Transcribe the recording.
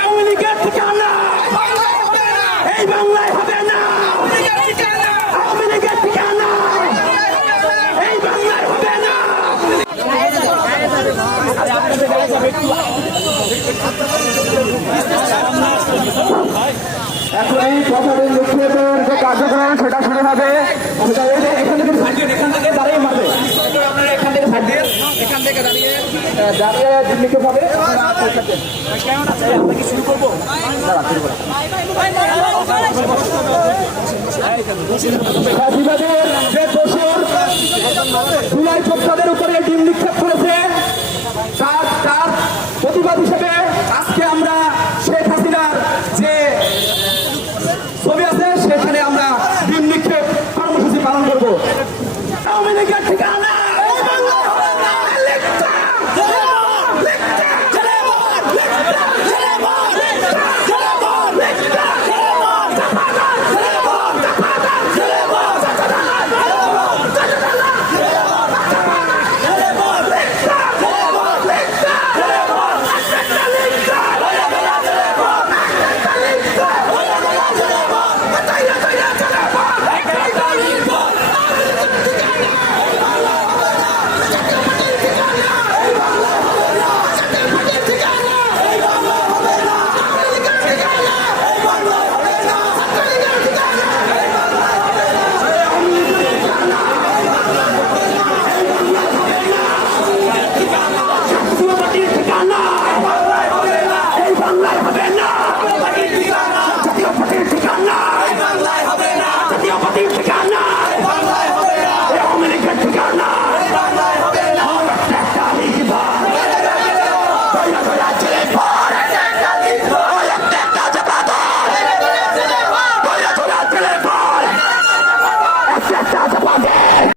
আওয়ামী লীগের ঠিকানা এই বাংলায় হবে না। আওয়ামী লীগের ঠিকানা এই বাংলায় হবে না। এখন এই প্রচারের নিক্ষেপের যে কার্যক্রম সেটা শুরু হবে। এখান থেকে দাঁড়িয়ে মারবে, আপনারা এখান থেকে সাইড দিয়ে এখান থেকে দাঁড়িয়ে নিক্ষেপ হবে। আমরা কি শুরু করবো? যে দোষর জুলাই যোদ্ধাদের উপরে ডিম নিক্ষেপ করেছে তার প্রতিবাদ হিসেবে